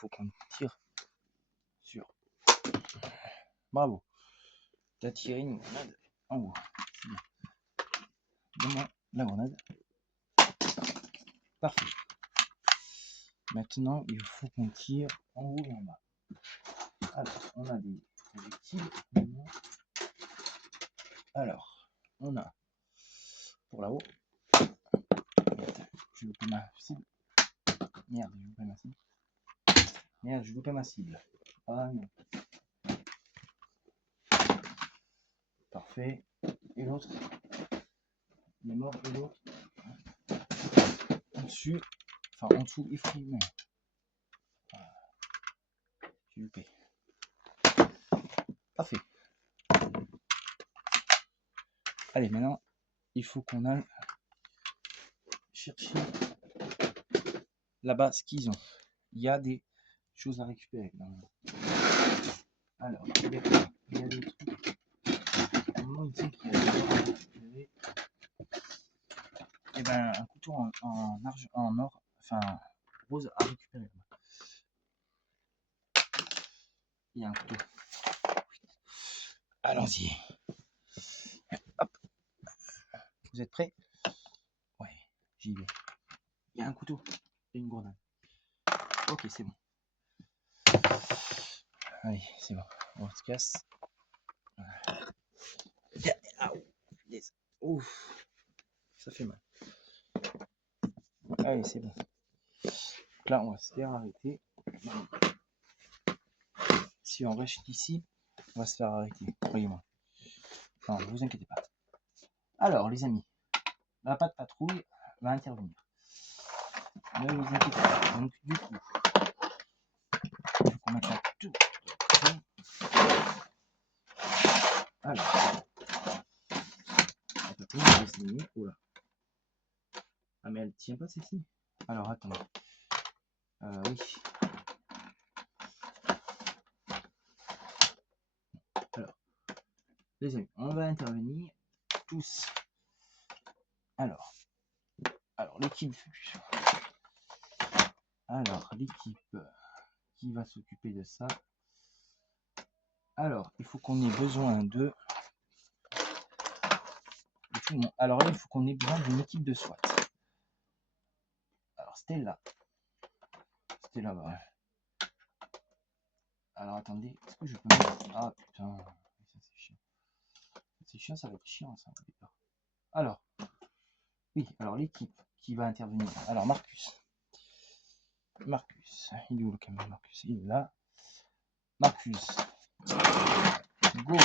faut qu'on tire sur. Bravo. T'as tiré une grenade en haut. C'est bien. Donne-moi la grenade. Parfait. Maintenant, il faut qu'on tire en haut et en bas. Alors, on a des projectiles. Alors, on a pour là-haut. Je loupé ma cible. Merde, je loupé ma cible. Merde, je loupé ma cible. Ah non. Parfait. Et l'autre. Il est mort. Et l'autre. Au-dessus. Enfin, en dessous, il faut qu'il meure. J'ai loupé. Parfait. Allez, maintenant, il faut qu'on aille chercher là-bas ce qu'ils ont. Il y a des choses à récupérer. Alors, il y a des trucs. Comment il dit qu'il y a des choses à récupérer? Et ben, un couteau en argent, en or, enfin rose à récupérer. Il y a un couteau. Allons-y. Hop. Vous êtes prêts? Ouais, j'y vais. Il y a un couteau et une grenade. Ok, c'est bon. Allez, c'est bon. On se casse. Ouf, ça fait mal. Allez, c'est bon. Donc là, on va se faire arrêter. Si on reste ici, on va se faire arrêter. Croyez-moi. Non, ne vous inquiétez pas. Alors, les amis, la patte patrouille va intervenir. Ne vous inquiétez pas. Donc, du coup, il faut qu'on mette là tout. Alors, la patrouille va se ligner. Oh là. Ah, mais elle tient pas celle-ci. Alors, attendez. Oui. Alors, les amis, on va intervenir tous. Alors l'équipe. Alors, l'équipe qui va s'occuper de ça. Alors, il faut qu'on ait besoin de. Alors là, il faut qu'on ait besoin d'une équipe de SWAT. Alors, Stella. Stella, bah. Alors, attendez, est-ce que je peux mettre. Ah putain, ça c'est chiant. C'est chiant, ça va être chiant ça au départ. Alors, oui, alors l'équipe qui va intervenir. Alors, Marcus, il est où le caméra? Marcus, il est là. Marcus, go.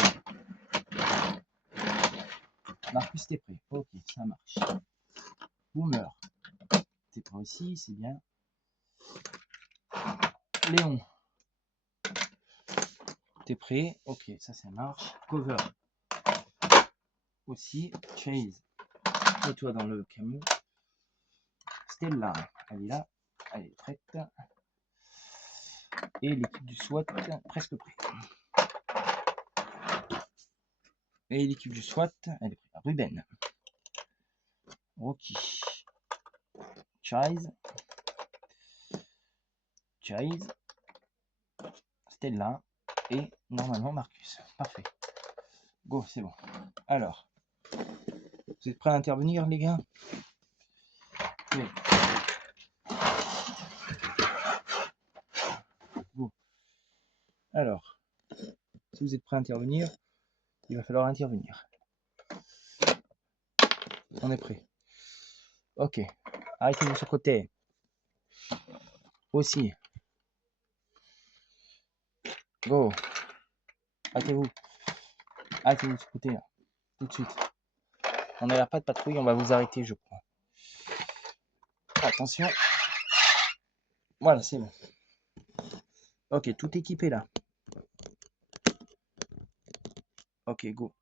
Marcus, t'es prêt? Ok, ça marche. Boomer, t'es prêt aussi, c'est bien. Léon, t'es prêt? Ok, ça marche. Cover, aussi. Chase, mets-toi dans le camion. Stella, elle est là, elle est prête. Et l'équipe du SWAT, presque prête. Et l'équipe du SWAT, elle est prête. Ruben, Rocky, Chase, Stella et normalement Marcus. Parfait. Go, c'est bon. Alors, vous êtes prêts à intervenir, les gars? Oui. Go. Alors, si vous êtes prêts à intervenir, il va falloir intervenir. On est prêt. Ok. Arrêtez de ce côté. Aussi. Go. Arrêtez-vous. Arrêtez de ce côté là. Tout de suite. On n'a pas de patrouille, on va vous arrêter, je crois. Attention. Voilà, c'est bon. Ok, tout équipé là. Ok, go.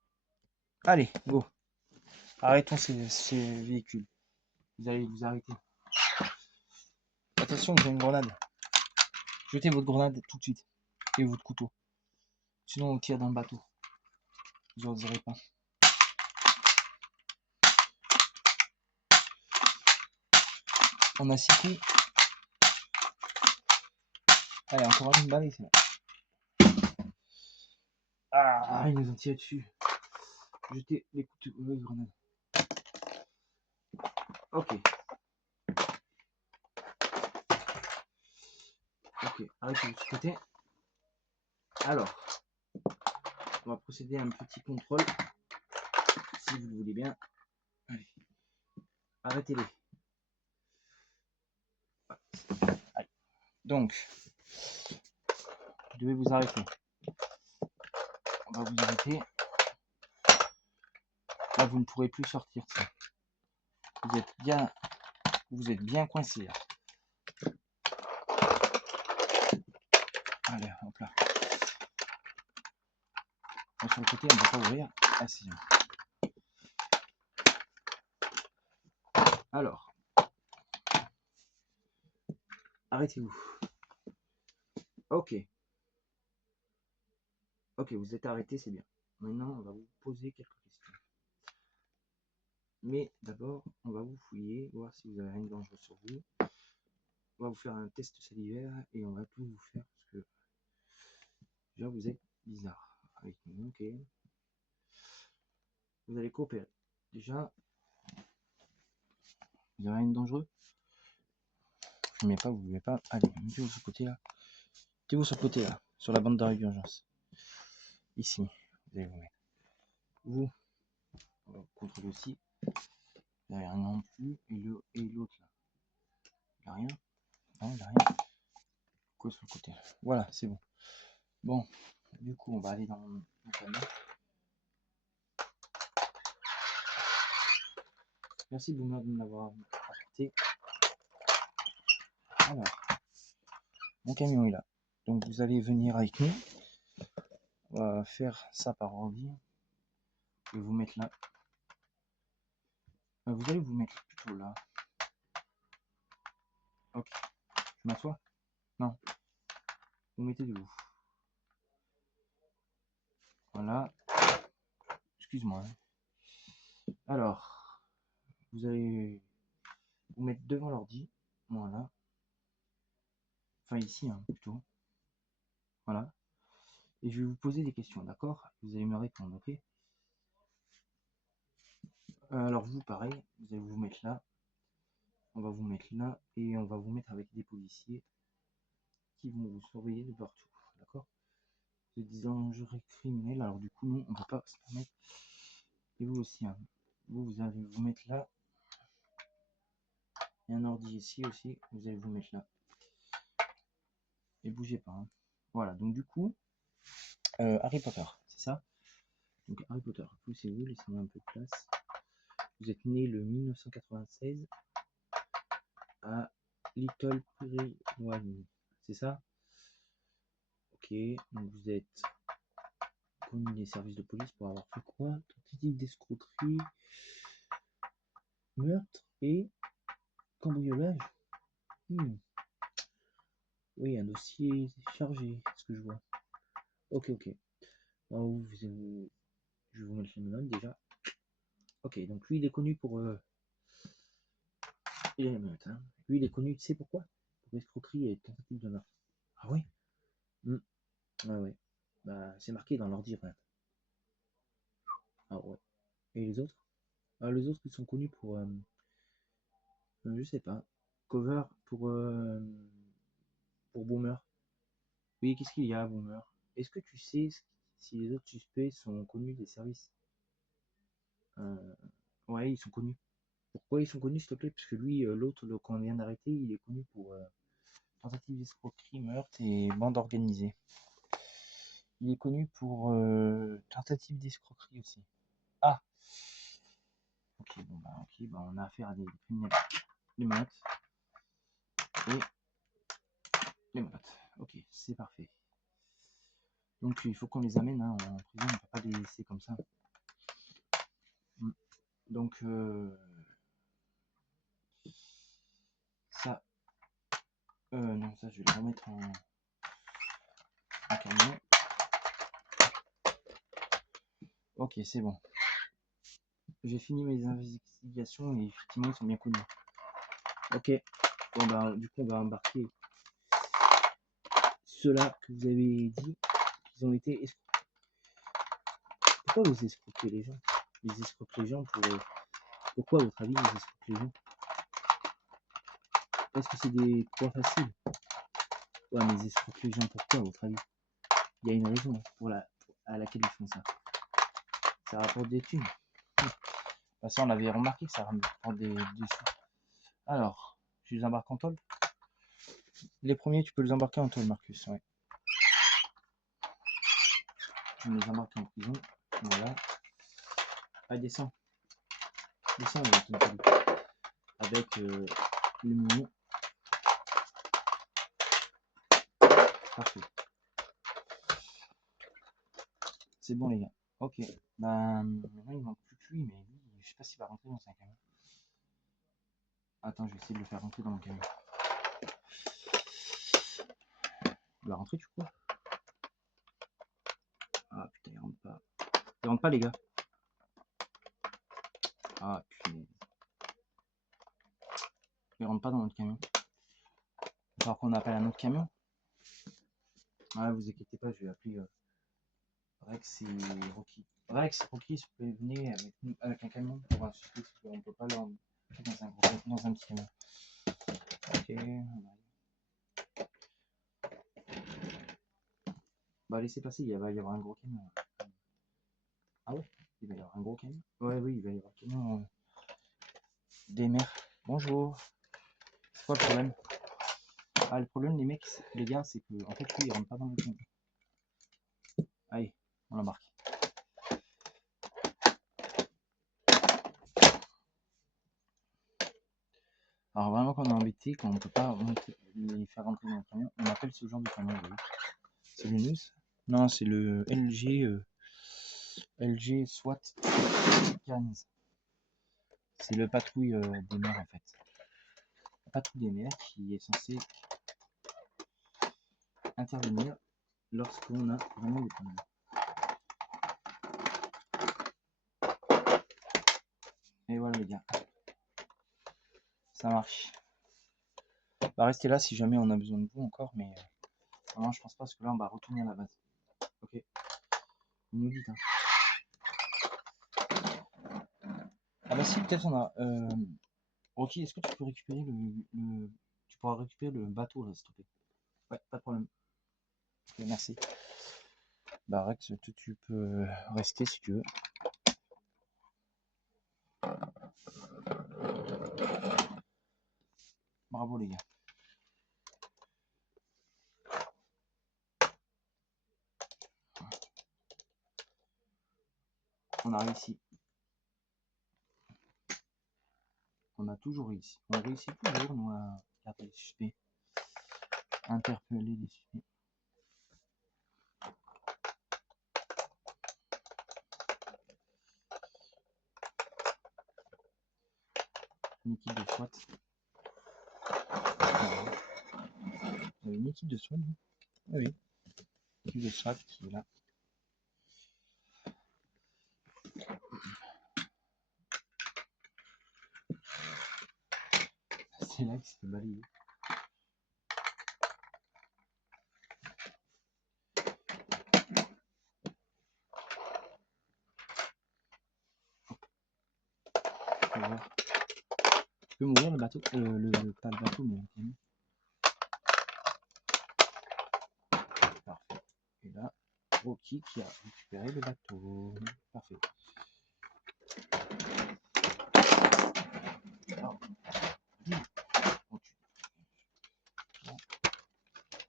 Allez, go. Arrêtons ces véhicules. Vous allez vous arrêter. Attention, j'ai une grenade. Jetez votre grenade tout de suite. Et votre couteau. Sinon, on tire dans le bateau. Vous n'oserez pas. On a 6 coups. Allez, encore une balle et c'est bon. Ah, ils nous ont tiré dessus. Jeter les coups de grenade. Ok. Ok, arrêtez de ce côté. Alors, on va procéder à un petit contrôle. Si vous le voulez bien. Allez. Arrêtez-les. Allez. Donc, vous devez vous arrêter. On va vous arrêter. Là, vous ne pourrez plus sortir. Vous êtes bien coincé là. Allez, hop là. Donc, sur le côté, on ne va pas ouvrir. Ah, si. Alors, arrêtez-vous. Ok. Ok, vous êtes arrêté, c'est bien. Maintenant, on va vous poser quelques questions. Mais d'abord, on va vous fouiller, voir si vous avez rien de dangereux sur vous. On va vous faire un test salivaire et on va tout vous faire parce que déjà vous êtes bizarre avec nous. Ok. Vous allez coopérer. Déjà, vous avez rien de dangereux. Je ne mets pas, vous ne voulez pas. Allez, mettez-vous sur ce côté là. Mettez-vous sur le côté là, sur la bande d'arrêt d'urgence. Ici, vous allez vous mettre. Vous, on va contrôler aussi. Il n'y a rien non plus. Et l'autre là. Il n'y a rien. Non, il n'y a rien. Quoi sur le côté là. Voilà, c'est bon. Bon, du coup, on va aller dans mon camion. Merci Boomer de m'avoir apporté. Alors, mon camion est là. Donc vous allez venir avec nous. On va faire ça par ordi. Je vais vous mettre là. Vous allez vous mettre plutôt là. Ok. Je m'assois? Non. Vous mettez debout. Voilà. Excuse-moi. Alors, vous allez vous mettre devant l'ordi. Voilà. Enfin ici, hein, plutôt. Voilà. Et je vais vous poser des questions, d'accord? Vous allez me répondre, ok? Alors vous, pareil, vous allez vous mettre là. On va vous mettre là et on va vous mettre avec des policiers qui vont vous surveiller de partout, d'accord? C'est des dangereux criminels, alors du coup, nous, on ne peut pas se permettre. Et vous aussi, hein. Vous allez vous mettre là. Il y a un ordi ici aussi, vous allez vous mettre là. Et bougez pas, hein. Voilà, donc du coup, Harry Potter, c'est ça? Donc Harry Potter, poussez-vous, laissez-moi un peu de place. Vous êtes né le 1996 à Little Prairie, c'est ça? Ok, donc vous êtes connu des services de police pour avoir fait quoi? Tentative d'escroquerie, meurtre et cambriolage. Oui, un dossier chargé, ce que je vois. Ok, ok. Alors, je vais vous mettre le note déjà. Ok, donc lui il est connu pour. Il a les notes, hein. Lui il est connu, tu sais pourquoi? Pour escroquerie et tentative de meurtre. Ah ouais? Ouais, ouais. Bah, c'est marqué dans l'ordi, ouais. Ah ouais. Et les autres? Ah, les autres ils sont connus pour. Je sais pas. Cover pour Boomer. Oui, qu'est-ce qu'il y a, Boomer? Est-ce que tu sais si les autres suspects sont connus des services? Euh, ouais, ils sont connus. Pourquoi ils sont connus, s'il te plaît? Parce que lui, l'autre qu'on vient d'arrêter, il est connu pour tentative d'escroquerie, meurtre et bande organisée. Il est connu pour tentative d'escroquerie aussi. Ah! Ok, bon, on a affaire à des criminels. Les menottes. Et les menottes. Ok, c'est parfait. Donc il faut qu'on les amène, hein, en prison, on ne peut pas les laisser comme ça. Donc ça, non, ça je vais le remettre en camion. Ok, c'est bon. J'ai fini mes investigations et effectivement ils sont bien connus. Ok, bon bah du coup on va embarquer ceux-là que vous avez dit qu'ils ont été escroqués. Pourquoi vous escroquez les gens? Ils escroquent les gens pour... Pourquoi, à votre avis, ils escroquent les gens? Parce que c'est des proies faciles. Ouais, mais ils escroquent les gens pourquoi, à votre avis? Il y a une raison à laquelle ils font ça. Ça rapporte des thunes. Ça, on avait remarqué que ça rapporte des sous. Alors, je les embarque en tôle. Les premiers, tu peux les embarquer en tôle, Marcus. Ouais. Je les embarque en prison. Voilà. Ah, descends. Descends, avec le mignon. Parfait. C'est bon, les gars. Ok. Ben, maintenant, il manque plus que lui, mais lui, je sais pas s'il va rentrer dans un camion. Attends, je vais essayer de le faire rentrer dans le camion. Il va rentrer, tu crois? Ah putain, il rentre pas. Il rentre pas, les gars. Ah putain. Il rentre pas dans notre camion. Il va falloir qu'on appelle un autre camion. Ah, vous inquiétez pas, je vais appeler Rex et Rocky. Rex, Rocky, s'il vous plaît, venez avec un camion pour insulter, parce qu'on peut pas leur mettre dans un petit camion. Ok. Bah, laissez passer, il va y avoir un gros camion. Ah ouais? Il va y avoir un gros camion? Ouais, oui, il va y avoir un camion des mers. Bonjour. C'est quoi le problème? Ah, le problème, les mecs, les gars, c'est que, en fait, lui, il rentre pas dans le camion. Allez, on l'embarque. Alors, vraiment, quand on est embêté, quand on ne peut pas les faire rentrer dans le camion, on appelle ce genre de camion, vous voyez. C'est le NUS? Non, c'est le LG SWAT 15. C'est le patrouille des mers, en fait. La patrouille des mers qui est censée intervenir lorsqu'on a vraiment des problèmes. Et voilà, les gars. Ça marche. Bah, restez là si jamais on a besoin de vous encore, mais vraiment, je pense pas, parce que là, on va retourner à la base. Ok? Vous nous dites, hein. Ah bah si, peut-être on a... Rocky, est-ce que tu peux récupérer tu pourras récupérer le bateau, là, s'il te plaît? Ouais, pas de problème. Ok, merci. Bah Rex, tu peux rester si tu veux. Bravo les gars. On a réussi. On a toujours réussi. On réussit toujours, nous, à garder les suspects. Interpeller les suspects. Une équipe de SWAT. Il y a une équipe de SWAT, non? Ah oui. Une équipe de SWAT qui est là. C'est là qu'il se fait balayer. Tu peux m'ouvrir le bateau, pas le bateau, mais le camion. Parfait. Et là, Rocky qui a récupéré le bateau. Parfait. Alors,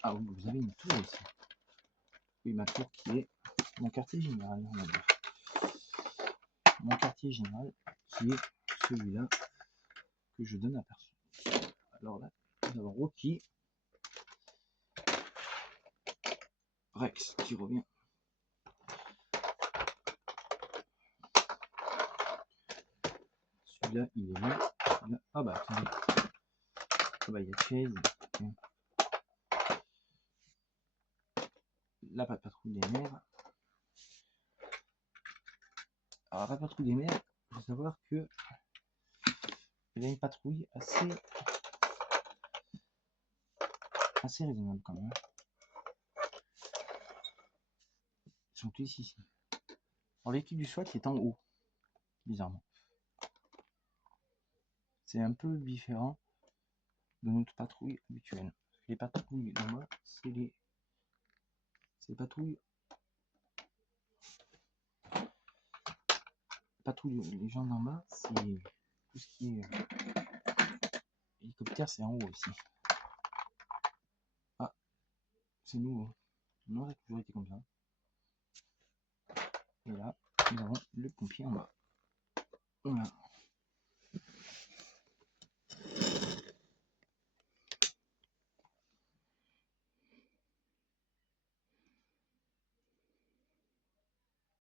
ah oui, vous avez une tour ici. Oui, ma tour qui est mon quartier général, on va dire. Mon quartier général qui est celui-là que je donne à personne. Alors là, nous avons Rocky, Rex qui revient. Celui-là, il est là. Celui-là... Ah bah attendez. Ah bah il y a Chase. La patrouille des mers. Alors la patrouille des mers, il faut savoir que il y a une patrouille assez raisonnable quand même. sont tous ici. Alors l'équipe du SWAT est en haut, bizarrement. C'est un peu différent de notre patrouille habituelle. Les patrouilles en bas, c'est les patrouilles les gens d'en bas, c'est tout ce qui est hélicoptère, c'est en haut aussi. Ah, c'est nouveau. Non, ça a toujours été comme ça. Et là, nous avons le pompier en bas. Voilà.